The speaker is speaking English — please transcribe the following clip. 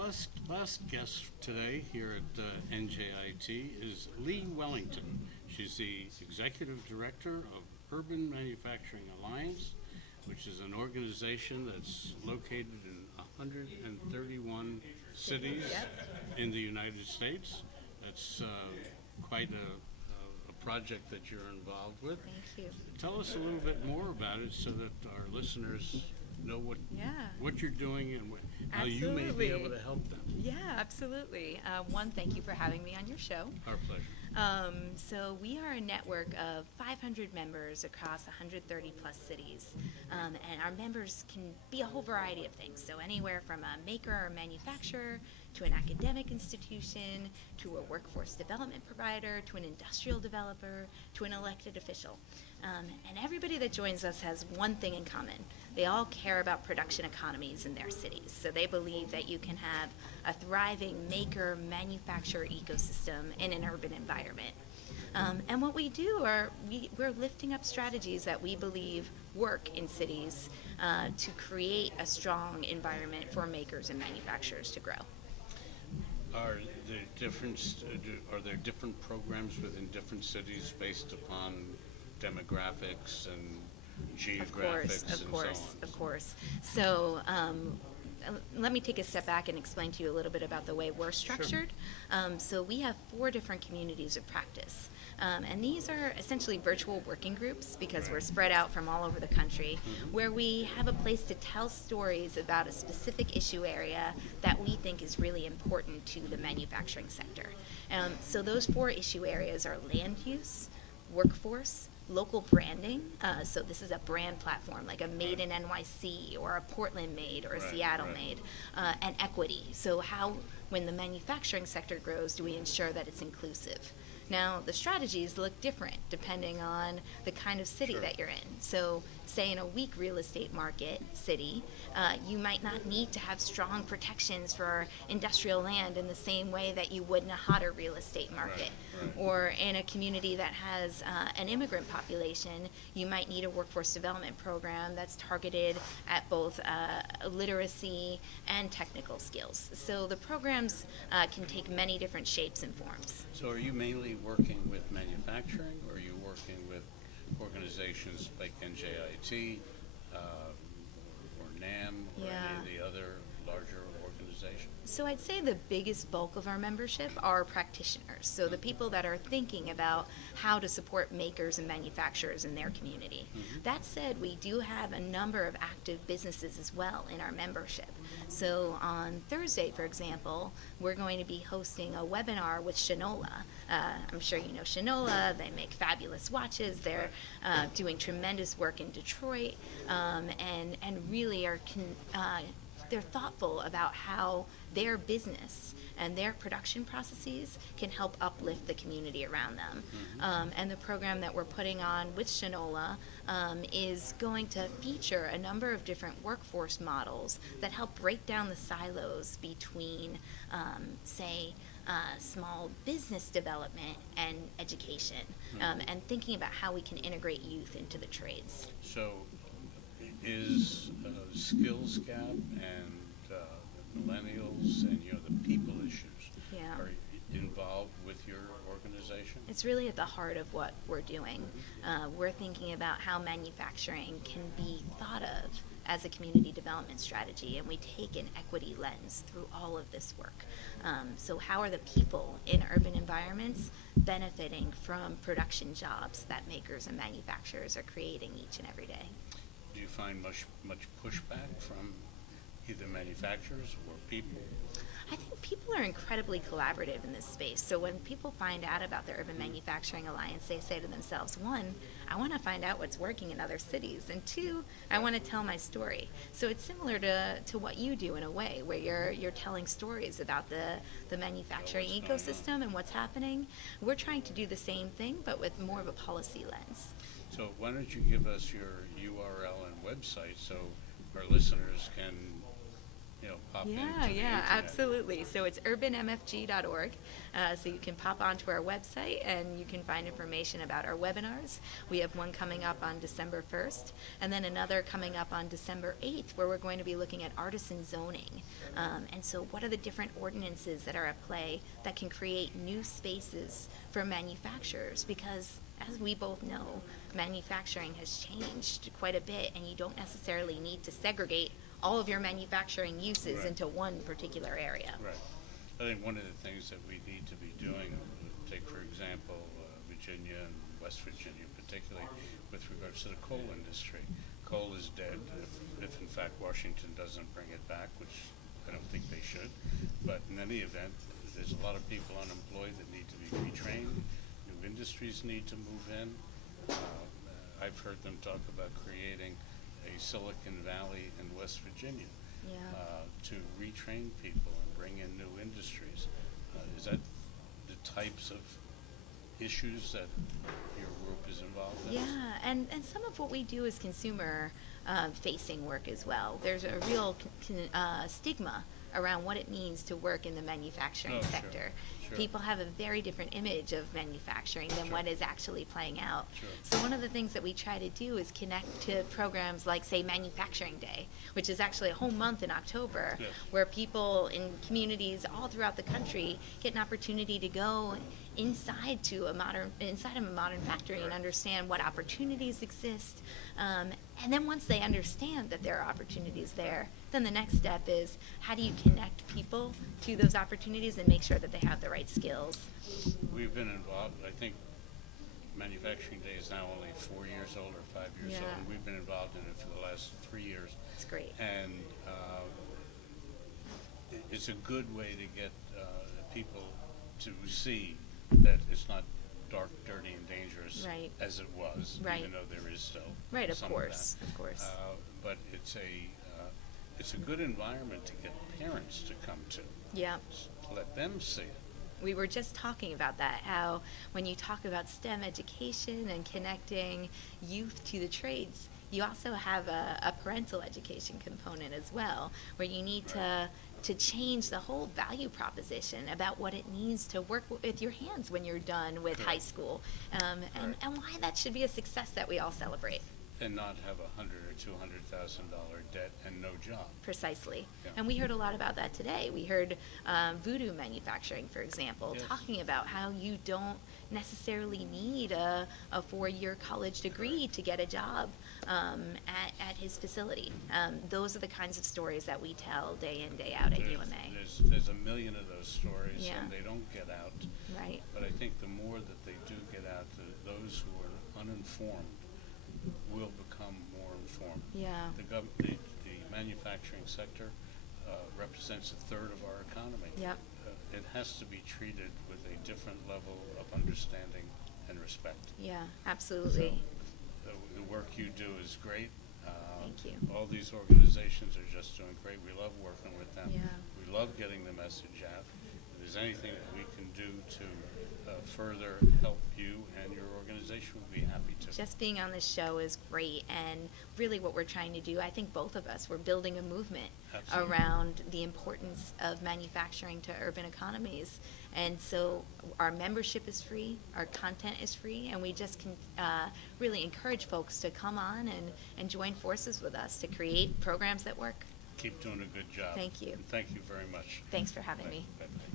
last guest today here at NJIT is Lee Wellington. She's the Executive Director of Urban Manufacturing Alliance, which is an organization that's located in 131 cities in the United States. That's quite a project that you're involved with. Thank you. Tell us a little bit more about it so that our listeners know what you're doing and how you may be able to help them. Yeah, absolutely. One, thank you for having me on your show. Our pleasure. So we are a network of 500 members across 130 plus cities. And our members can be a whole variety of things. So anywhere from a maker or manufacturer to an academic institution, to a workforce development provider, to an industrial developer, to an elected official. And everybody that joins us has one thing in common. They all care about production economies in their cities. So they believe that you can have a thriving maker manufacturer ecosystem in an urban environment. And what we do are we're lifting up strategies that we believe work in cities to create a strong environment for makers and manufacturers to grow. Are there different programs within different cities based upon demographics and geographics and so on? Of course. So let me take a step back and explain to you a little bit about the way we're structured. Sure. So we have 4 different communities of practice. And these are essentially virtual working groups because we're spread out from all over the country, where we have a place to tell stories about a specific issue area that we think is really important to the manufacturing sector. So those 4 issue areas are land use, workforce, local branding, so this is a brand platform like a Made in NYC or a Portland Made or a Seattle Made, and equity. So how, when the manufacturing sector grows, do we ensure that it's inclusive? Now, the strategies look different depending on the kind of city that you're in. So, say in a weak real estate market city, you might not need to have strong protections for industrial land in the same way that you would in a hotter real estate market. Or in a community that has an immigrant population, you might need a workforce development program that's targeted at both literacy and technical skills. So the programs can take many different shapes and forms. So are you mainly working with manufacturing, or are you working with organizations like NJIT or NAM or any of the other larger organizations? So I'd say the biggest bulk of our membership are practitioners, so the people that are thinking about how to support makers and manufacturers in their community. That said, we do have a number of active businesses as well in our membership. So on Thursday, for example, we're going to be hosting a webinar with Shinola. I'm sure you know Shinola. They make fabulous watches. They're doing tremendous work in Detroit, and really are they're thoughtful about how their business and their production processes can help uplift the community around them. And the program that we're putting on with Shinola is going to feature a number of different workforce models that help break down the silos between, say, small business development and education, and thinking about how we can integrate youth into the trades. So is skills gap and millennials and the people issues are involved with your organization? It's really at the heart of what we're doing. We're thinking about how manufacturing can be thought of as a community development strategy, and we take an equity lens through all of this work. So how are the people in urban environments benefiting from production jobs that makers and manufacturers are creating each and every day? Do you find much pushback from either manufacturers or people? I think people are incredibly collaborative in this space. So when people find out about the Urban Manufacturing Alliance, they say to themselves, 1, I want to find out what's working in other cities, and 2, I want to tell my story. So it's similar to what you do in a way, where you're telling stories about the manufacturing ecosystem and what's happening. We're trying to do the same thing, but with more of a policy lens. So why don't you give us your URL and website so our listeners can pop into Yeah, the yeah, internet. absolutely. So it's urbanmfg.org. So you can pop onto our website and you can find information about our webinars. We have one coming up on December 1st, and then another coming up on December 8th, where we're going to be looking at artisan zoning. And so what are the different ordinances that are at play that can create new spaces for manufacturers? Because as we both know, manufacturing has changed quite a bit, and you don't necessarily need to segregate all of your manufacturing uses Right. into one particular area. Right. I think one of the things that we need to be doing, take for example, Virginia and West Virginia particularly, with regards to the coal industry. Coal is dead if in fact Washington doesn't bring it back, which I don't think they should. But in any event, there's a lot of people unemployed that need to be retrained. New industries need to move in. I've heard them talk about creating a Silicon Valley in West Virginia Yeah. to retrain people and bring in new industries. Is that the types of issues that your group is involved in? Yeah, and some of what we do is consumer facing work as well. There's a real stigma around what it means to work in the manufacturing Oh, sure, sector. sure. People have a very different image of manufacturing than Sure. what is actually playing out. Sure. So one of the things that we try to do is connect to programs like, say, Manufacturing Day, which is actually a whole month in October, Yes. where people in communities all throughout the country get an opportunity to go inside of a modern factory and Right. understand what opportunities exist. And then once they understand that there are opportunities there, then the next step is, how do you connect people to those opportunities and make sure that they have the right skills? We've been involved, I think Manufacturing Day is now only 4 years old or 5 years old, Yeah. and we've been involved in it for the last 3 years. It's great. And it's a good way to get people to see that it's not dark, dirty, and dangerous Right. as it was, Right. even though there is still Right, of some course, of that. of course. But it's a good environment to get parents to come to. Yeah. Let them see it. We were just talking about that, how when you talk about STEM education and connecting youth to the trades, you also have a parental education component as well, where you need to change the whole value proposition about what it means to work with your hands when you're done with high school, and why that should be a success that we all celebrate. And not have $100,000 or $200,000 debt and no job. Precisely. Yeah. And we heard a lot about that today. We heard Voodoo Manufacturing, for example, Yes. talking about how you don't necessarily need a 4-year college degree to get a job at his facility. Those are the kinds of stories that we tell day in, day out at UMA. There's a million of those stories, Yeah. and they don't get out. Right. But I think the more that they do get out, those who are uninformed will become more informed. Yeah. The manufacturing sector represents a third of our economy. Yep. It has to be treated with a different level of understanding and respect. Yeah, absolutely. So, the work you do is great. Thank you. All these organizations are just doing great. We love working with them. Yeah. We love getting the message out. If there's anything that we can do to further help you and your organization, we'd be happy to. Just being on this show is great, and really what we're trying to do, I think both of us, we're building a movement Absolutely. around the importance of manufacturing to urban economies. And so our membership is free, our content is free, and we just can really encourage folks to come on and join forces with us to create programs that work. Keep doing a good job. Thank you. And thank you very much. Thanks for having Bye. me. Bye-bye.